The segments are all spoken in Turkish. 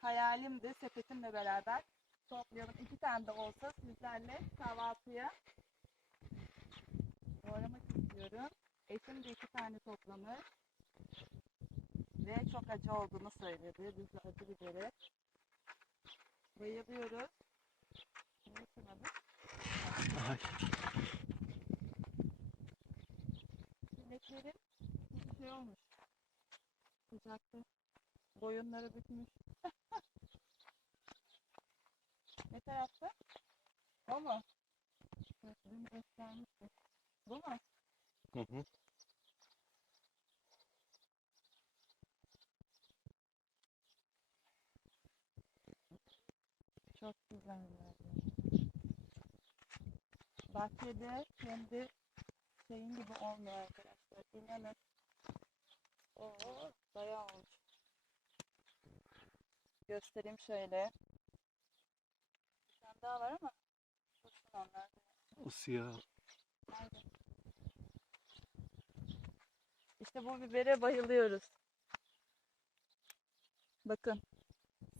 hayalimdi sepetimle beraber toplayalım. İki tane de olsa sizlerle kahvaltıya doğramak istiyorum. Eşim de iki tane toplamış. Ve çok acı olduğunu söyledi. Biz de acı biberi. Bayılıyoruz. Bileklerim bir şey olmuş. Sıcakta. Boyunları bükmüş. ne tarafta? O mu? Dün göstermişti. Bu mu? Hı hı. Çok güzeller. Bahçede kendi şeyin gibi olmuyor arkadaşlar. İnanın. Oo, bayağı olmuş. Göstereyim şöyle. Bir tane daha var ama dursun onlar. O siyah. İşte bu bibere bayılıyoruz. Bakın.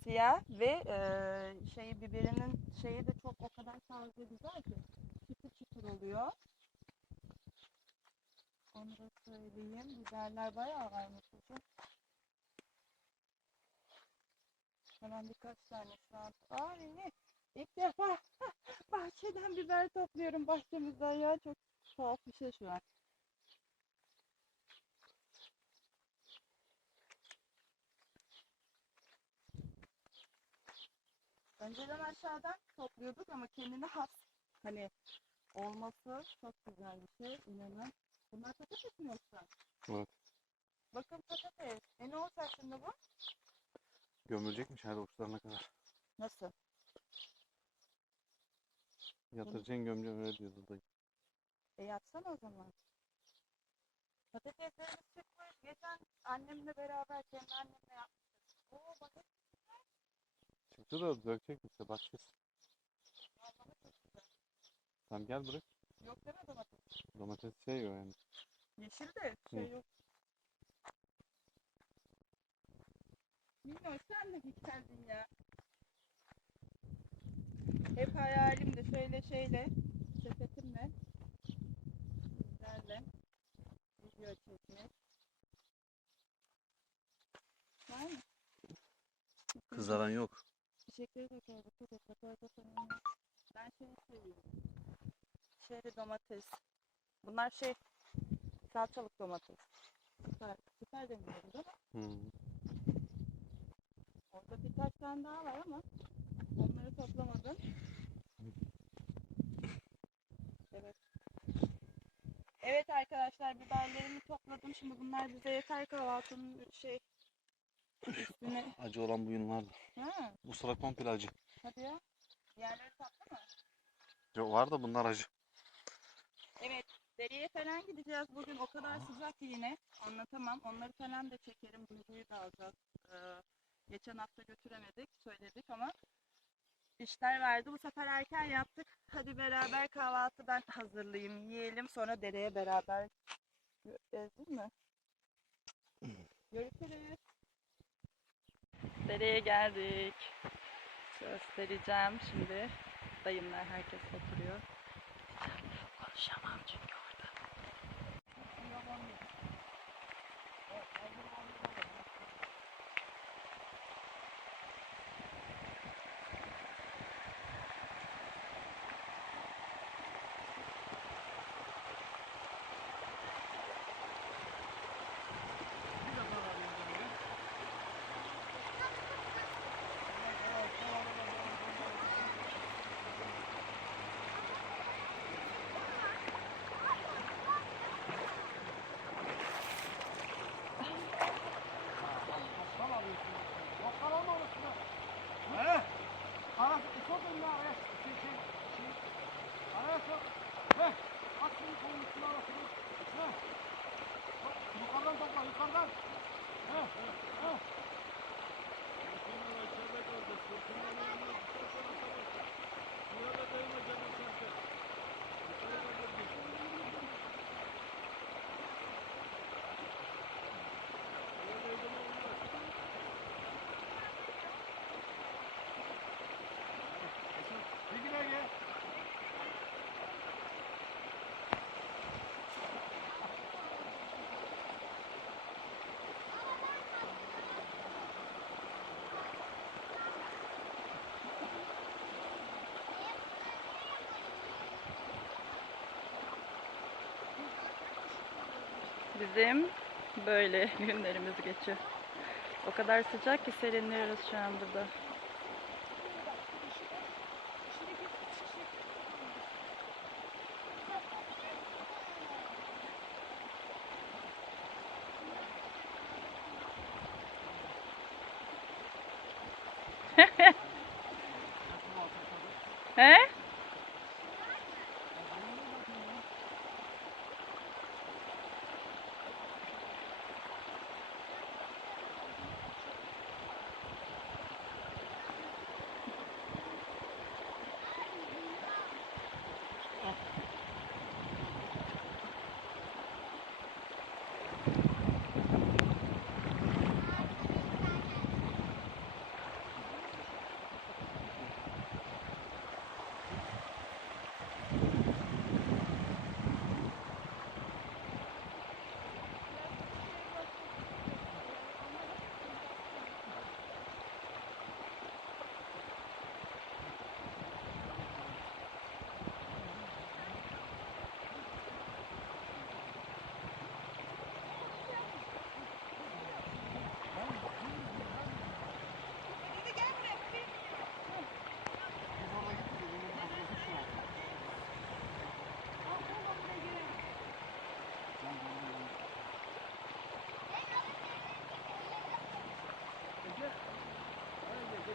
Siyah ve eee şeyi biberinin şeyi de çok o kadar taze güzel ki çıtır çıtır oluyor. Onu da söyleyeyim. Biberler bayağı varmış bizim. Hemen birkaç tane şu an. Aa ne? İlk defa bahçeden biber topluyorum bahçemizden ya. Çok tuhaf bir şey şu an. Önceden aşağıdan topluyorduk ama kendine has hani olması çok güzel bir şey inanın. Bunlar patates mi yoksa? Evet. Bakın patates. E ne olacak şimdi bu? Gömülecekmiş her uçlarına kadar. Nasıl? Yatıracaksın gömeceksin öyle diyordu dayı. E yapsana o zaman. Patateslerimiz çıkmış. Geçen annemle beraber kendi annemle yapmıştık. Oo patates Çıktı da dökecek işte bakacağız. vallahi çok güzel. Tamam gel bırak. Yok deme domates. Domates şey o yani. Yeşil de şey yok. Minnoş sen de mi geldin ya? Hep hayalimdi şöyle şeyle, sepetimle, sizlerle video çekmek. Var mı? Kızaran yok. Teşekkür ederim. Ben şeyi seviyorum. Şehri domates. Bunlar şey salçalık domates. Süper, süper demiyorum değil mi? Tane daha var ama onları toplamadım. Evet. Evet arkadaşlar biberlerimi topladım. Şimdi bunlar bize yeter kahvaltının şey üstüne. Acı olan bu yunlar da. Ha, Bu sıra komple acı. hadi ya. Diğerleri tatlı mı? Yok var da bunlar acı. Evet, dereye falan gideceğiz bugün. O kadar sıcak ki yine. Anlatamam. Onları falan da çekerim. Duyguyu da alacağız. Ee, geçen hafta götüremedik, söyledik ama işler verdi. Bu sefer erken yaptık. Hadi beraber kahvaltı ben hazırlayayım, yiyelim. Sonra dereye beraber değil mi? Görüşürüz. Dereye geldik. Göstereceğim şimdi. Dayımlar herkes oturuyor. Konuşamam çünkü orada. Yukarıdan topla yukarıdan. Bizim böyle günlerimiz geçiyor. O kadar sıcak ki serinliyoruz şu an burada. He?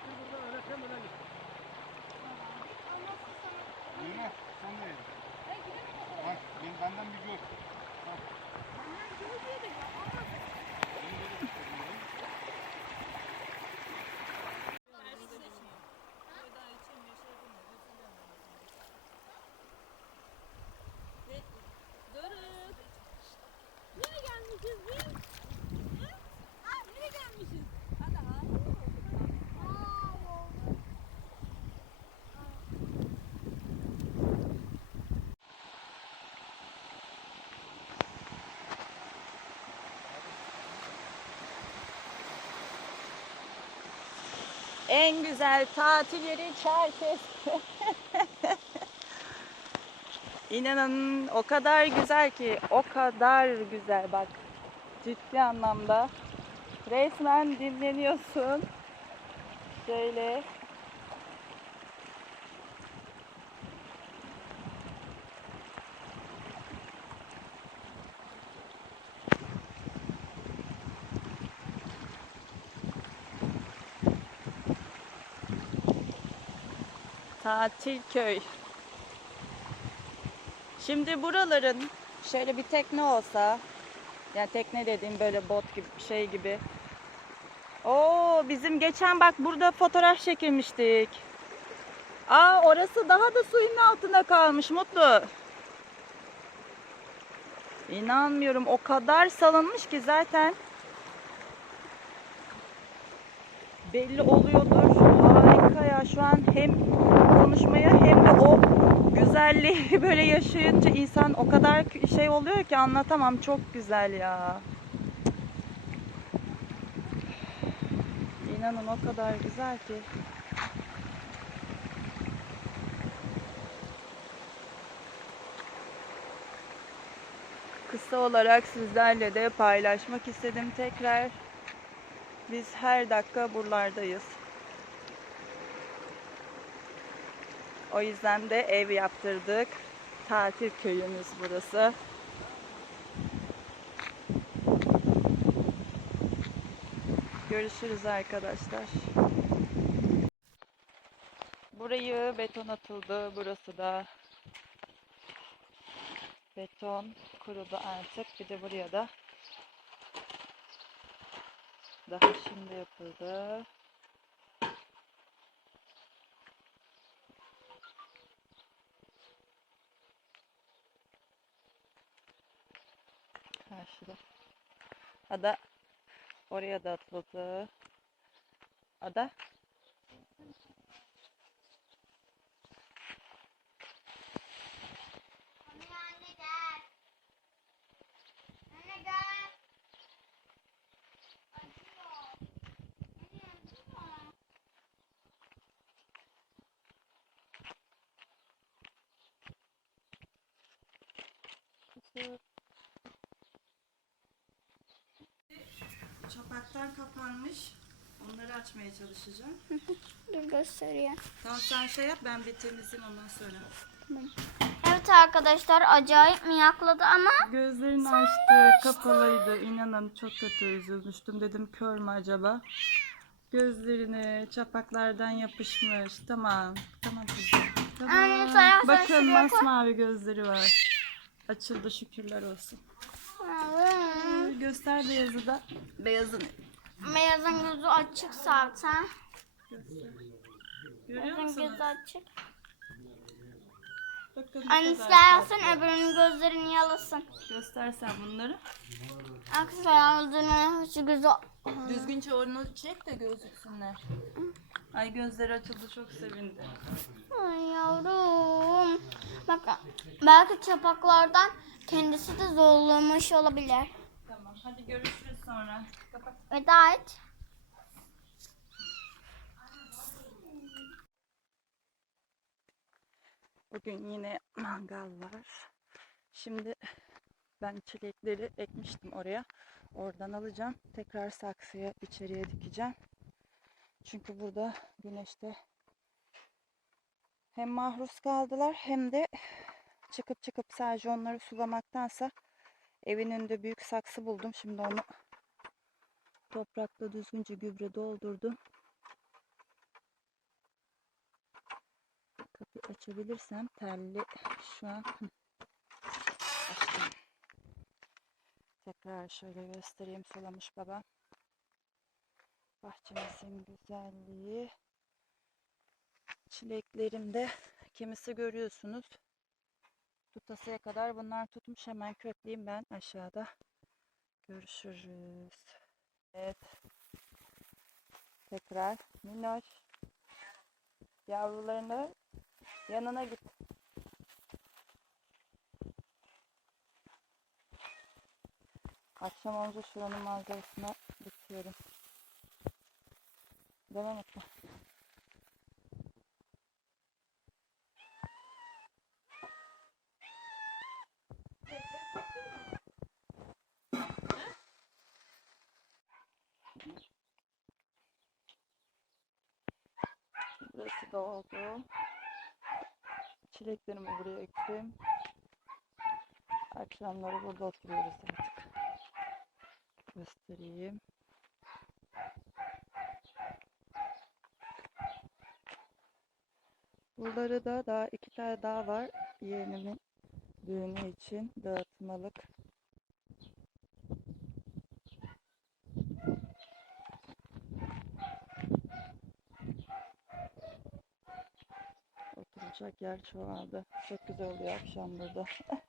Getir buradan öğretmen öyle git. Yürü, sen de yürü. Bak, ben, benden bir gör. Bak. Nereye En güzel tatil yeri Çerkez. İnanın o kadar güzel ki, o kadar güzel bak. Ciddi anlamda. Resmen dinleniyorsun. Şöyle. Tatil köy. Şimdi buraların şöyle bir tekne olsa, yani tekne dediğim böyle bot gibi şey gibi. Oo bizim geçen bak burada fotoğraf çekilmiştik. Aa orası daha da suyun altında kalmış Mutlu. İnanmıyorum o kadar salınmış ki zaten belli oluyordur. Harika ya şu an hem konuşmaya hem de o güzelliği böyle yaşayınca insan o kadar şey oluyor ki anlatamam çok güzel ya. İnanın o kadar güzel ki. Kısa olarak sizlerle de paylaşmak istedim tekrar. Biz her dakika buralardayız. O yüzden de ev yaptırdık. Tatil köyümüz burası. Görüşürüz arkadaşlar. Burayı beton atıldı. Burası da beton kurudu artık. Bir de buraya da daha şimdi yapıldı. Karşıda. Ada oraya da atıldı. Ada Anne anne gel. Anne gel. Acıyor. Anne acıyor. Kapaklar kapanmış. Onları açmaya çalışacağım. Dur göstereyim. Tamam sen şey yap ben bir temizleyeyim ondan sonra. Evet arkadaşlar acayip miyakladı ama Gözlerini açtı, kapalıydı. İnanın çok kötü üzülmüştüm. Dedim kör mü acaba? Gözlerini çapaklardan yapışmış. Tamam, tamam kızım. Tamam. Anne, sen- sen Bakın koy. masmavi gözleri var. Açıldı şükürler olsun. Göster beyazı da. Beyazını. beyazın gözü açık zaten. Görüyor Beyazın musunuz? gözü açık. Bakın ne Annesi kadar öbürünün gözlerini yalasın. Göstersen bunları. Arkadaşlar gözünün şu gözü Düzgünce onu çek de gözüksünler. Ay gözleri açıldı çok sevindi. Ay yavrum. Bak belki çapaklardan kendisi de zorlamış olabilir. Hadi görüşürüz sonra. Kapat. Veda et. Bugün yine mangal var. Şimdi ben çilekleri ekmiştim oraya. Oradan alacağım. Tekrar saksıya içeriye dikeceğim. Çünkü burada güneşte hem mahruz kaldılar hem de çıkıp çıkıp sadece onları sulamaktansa evin önünde büyük saksı buldum. Şimdi onu toprakla düzgünce gübre doldurdum. Kapıyı açabilirsem telli şu an açtım. Tekrar şöyle göstereyim sulamış baba. Bahçemizin güzelliği. Çileklerimde kimisi görüyorsunuz. Tutasıya kadar bunlar tutmuş. Hemen kökleyeyim ben aşağıda. Görüşürüz. Evet. Tekrar minnoş. Yavrularını Yanına git. Akşam olunca şuranın manzarasına bitiyorum. Devam et. Burası da oldu. Çileklerimi buraya ektim. Akşamları burada oturuyoruz artık. Göstereyim. Buraları da daha iki tane daha var. Yeğenimin düğünü için dağıtmalık. Oturacak yer çoğaldı. Çok güzel oluyor akşam burada.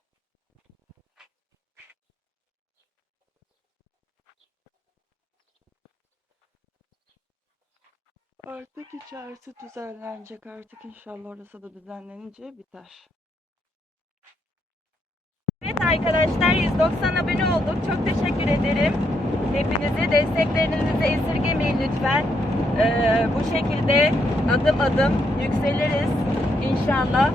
Artık içerisi düzenlenecek. Artık inşallah orası da düzenlenince biter. Evet arkadaşlar 190 abone olduk. Çok teşekkür ederim. Hepinize desteklerinizi esirgemeyin lütfen. Ee, bu şekilde adım adım yükseliriz inşallah.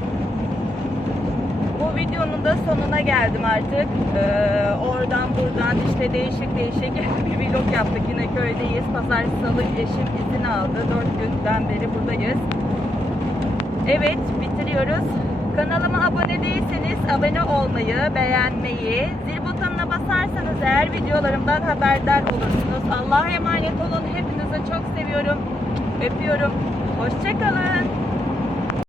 Bu videonun da sonuna geldim artık. Ee, oradan buradan işte değişik değişik bir vlog yaptık. Yine köydeyiz. Pazar salı eşim izin aldı. 4 günden beri buradayız. Evet bitiriyoruz. Kanalıma abone değilseniz abone olmayı, beğenmeyi, zil butonuna basarsanız eğer videolarımdan haberdar olursunuz. Allah'a emanet olun. Hepinizi çok seviyorum. Öpüyorum. Hoşçakalın.